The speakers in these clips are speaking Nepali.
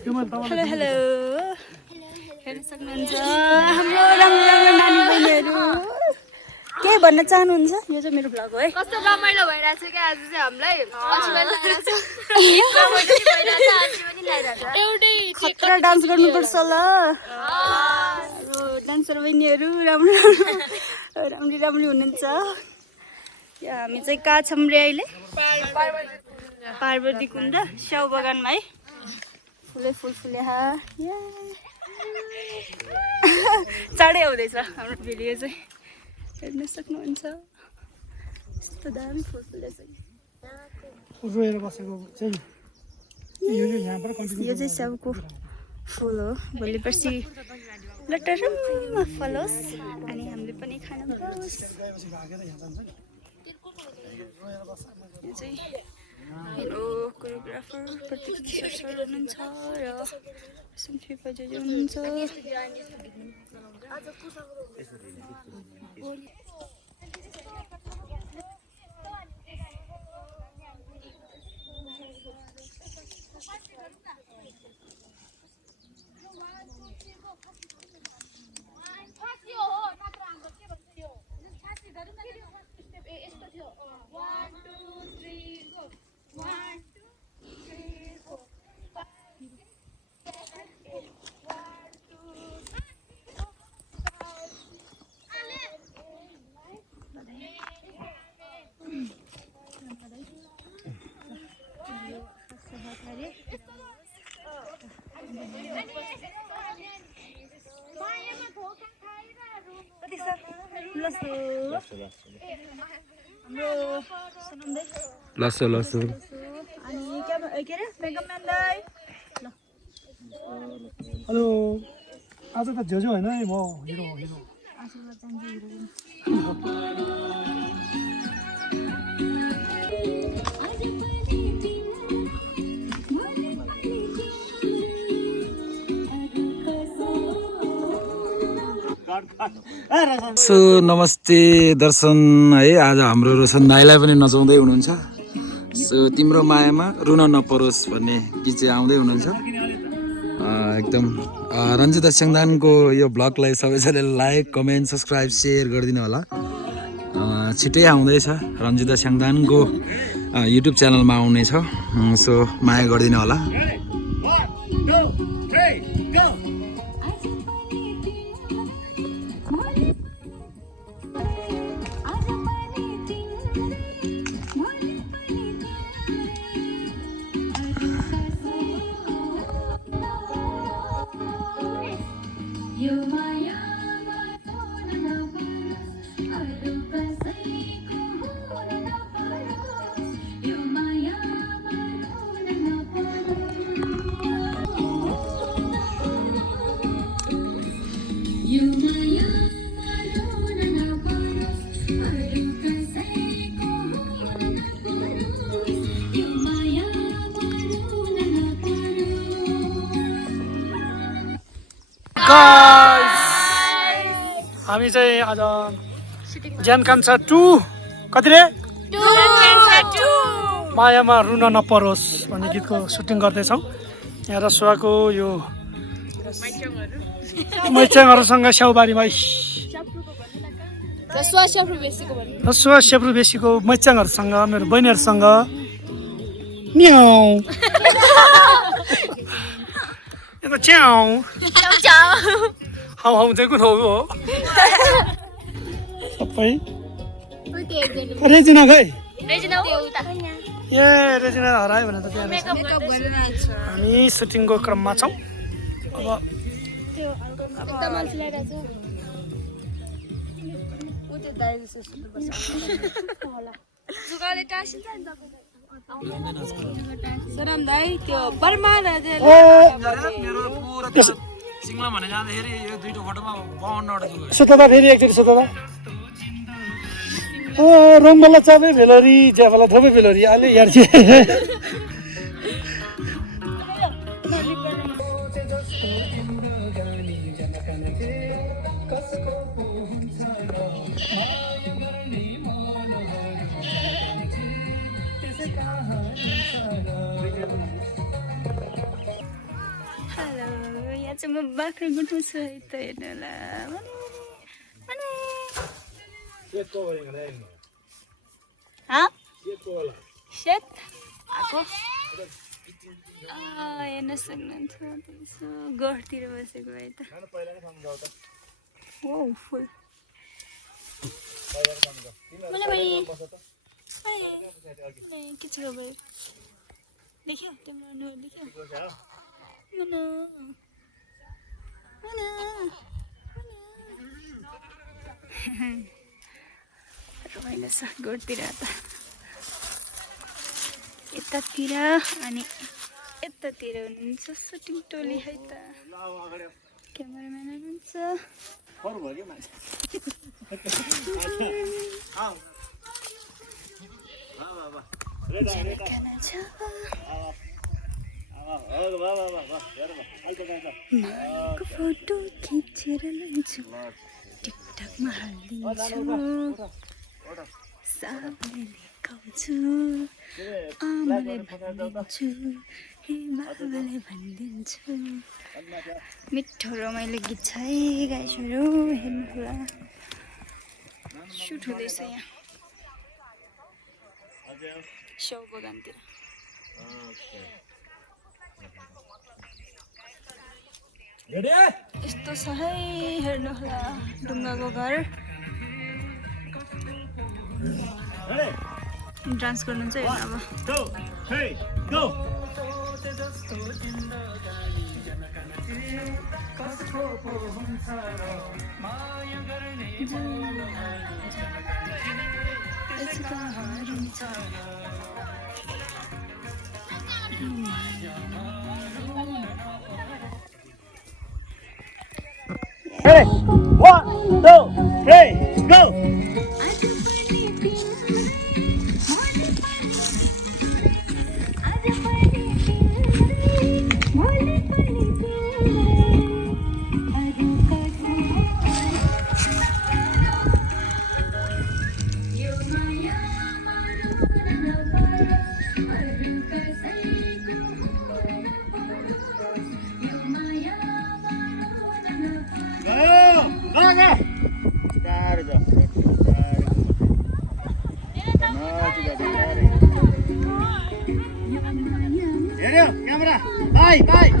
हेलो हेलो हेर्न सक्नुहुन्छ हाम्रो राम्रो राम्रो नानी बहिनीहरू के भन्न चाहनुहुन्छ यो चाहिँ मेरो भ्लग हो है कस्तो रमाइलो भइरहेछ के आज चाहिँ हामीलाई एउटै खतरा डान्स गर्नुपर्छ ल डान्सर बहिनीहरू राम्रो राम्रो हुनुहुन्छ हामी चाहिँ कहाँ छौँ रे अहिले पार्वती कुण्ड स्याउ बगानमा है फुलै फुल फुले चाँडै आउँदैछ हाम्रो भिडियो चाहिँ हेर्न सक्नुहुन्छ यस्तो दामी फुल फुलेछ रोएर बसेको चाहिँ यो चाहिँ स्याउको फुल हो भोलि पर्सि लटरम्म फलोस् अनि हामीले पनि खान पाओस् यो चाहिँ हेलो कोरियोग्राफर प्रतीक सर हुनुहुन्छ र सुन्फी बजाज हुनुहुन्छ लसो लसो अनि के अरे मेकअप म्यान दाइ हेलो आज त झ्याझो होइन है म हिरो आशीर्वाद चाहिन्छ हिरोइन सो नमस्ते दर्शन है आज हाम्रो रोशन दाइलाई पनि नचाउँदै हुनुहुन्छ सो तिम्रो मायामा रुन नपरोस् भन्ने गीत चाहिँ आउँदै हुनुहुन्छ एकदम रन्जिता स्याङदानको यो ब्लगलाई सबैजनाले लाइक कमेन्ट सब्सक्राइब सेयर गरिदिनु होला छिट्टै आउँदैछ रन्जिता स्याङदानको युट्युब च्यानलमा आउनेछ सो माया गरिदिनु होला हामी चाहिँ आज ज्यान कान्छा 2 कति रे मायामा रुन नपरोस् भन्ने गीतको सुटिङ गर्दैछौँ यहाँ रसुवाको यो मैच्याङहरूसँग स्याउबारीमा रसुवा स्याब्रु बेसीको मैच्याङहरूसँग मेरो बहिनीहरूसँग न्याउ च्याउ हाउ चाहिँ कुन हो सबै रेजिना खै ए रेजिना हरायो भने त हामी सुटिङको क्रममा छौँ अब सराम दाइ त्यो बर्मा सिङ्ला भने जाँदाखेरि यो दुईटो फोटोमा 52वटा सुत्दा फेरि एकचोटि सुत्दा रङबल्ला चापे भेलोरी ज्याबला थोपे भेलोरी अलि यार हेलो यहाँ चाहिँ म बाख्राकोटमा छु है त हेर्नु होला सेट आएको हेर्न सक्नुहुन्छ त्यसो गढतिर बसेको है त ओ फुल के छ भयो देख्यौ तिम्रो अनुहार देख्यौ रमाइलो छ गोठतिर त यतातिर अनि यतातिर हुनुहुन्छ सुटिङ टोली है त क्यामेराम्यान हुनुहुन्छ फोटो खिचेर लान्छु टिकटकमा हालिदिन्छु सबैले देखाउँछु आमाले भनिदिन्छु हे बाबाले भनिदिन्छु मिठो रमाइलो गीत छ है गाइसहरू हेर्नु होला सुट हुँदैछ यहाँ सौ बगानतिर यस्तो छ है हेर्नु होला ढुङ्गाको घर डान्स गर्नुहुन्छ हेर्नु Ready? 1, 2, 3, go! Camera, bye, bye.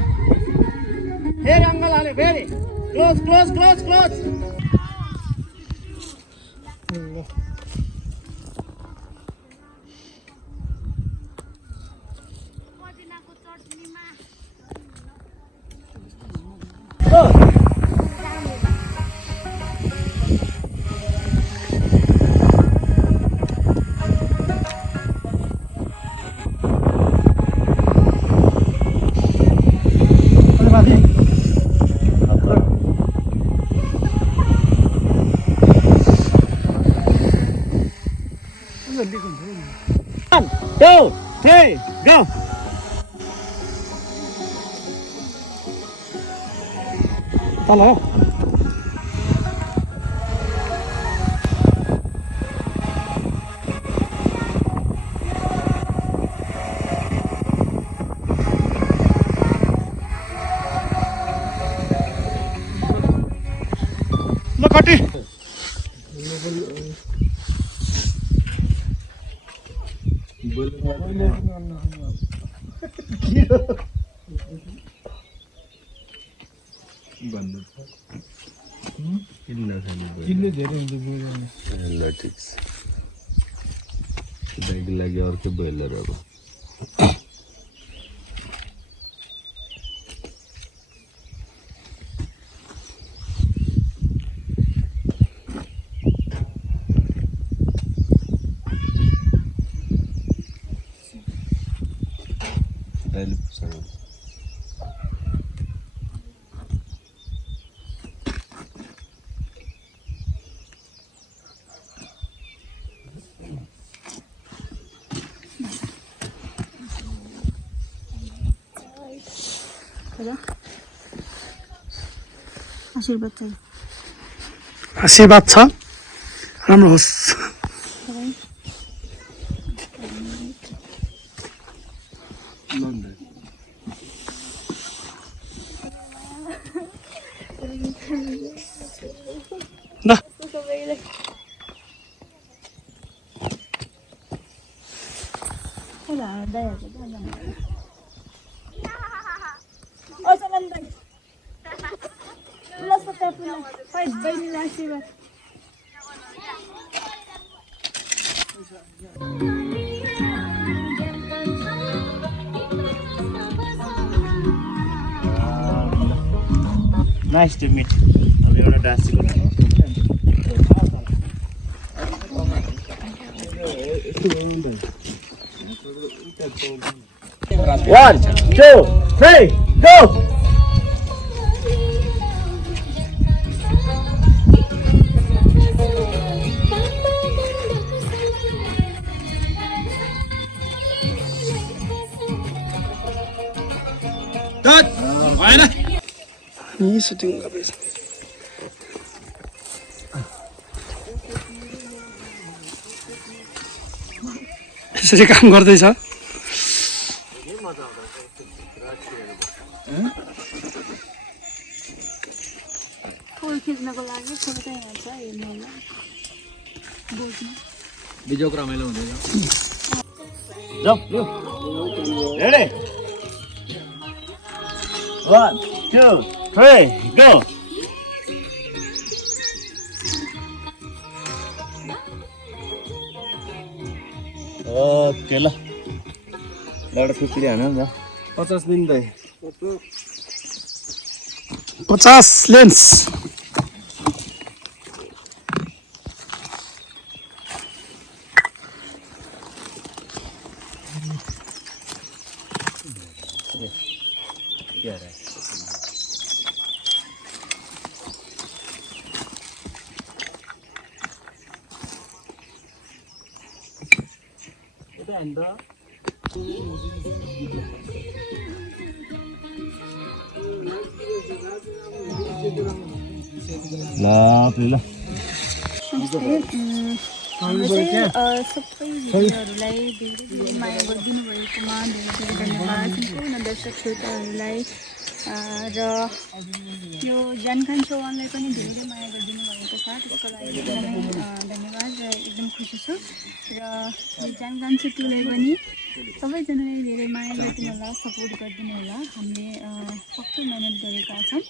Here, angle, Ale, very close, close, close, close. One, two, three, go! Hello. Look at it. लागि अर्कै बोइलर अब आशीर्वाद छ राम्रो होस् ल सबैलाई बहिनीलाई आशीर्वाद नाइस टु मिट अब एउटा डान्सको One, two, three, go! भएन यही सुटिङ गर्दैछ यसरी काम गर्दैछ फुल खिच्नको लागि फुल चाहिँ यहाँ छ हेर्नु होला बोक्नु भिडियोको रमाइलो हुँदैछ Jump, ready? 1, 2, 3, go! ओके ल एउटा खुकुरी हान नि त 50 दिन त 50 लेन्स ल सबै भिडियोहरूलाई धेरै धेरै माया गरिदिनु भएकोमा धेरै धेरै धन्यवाद सम्पूर्ण दर्शक श्रोताहरूलाई र यो जानखान चौहानलाई पनि धेरै माया गरिदिनु भएको छ त्यसको लागि एकदमै धन्यवाद र एकदम खुसी छु र यो जानखान छेत्रीलाई पनि सबैजनाले धेरै माया गरिदिनु होला सपोर्ट गरिदिनु होला हामीले पक्कै मेहनत गरेका छौँ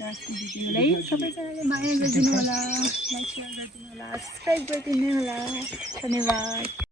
र भिडियोलाई सबैजनाले माया गरिदिनु होला लाइक सेयर गरिदिनु होला सब्सक्राइब गरिदिनु होला धन्यवाद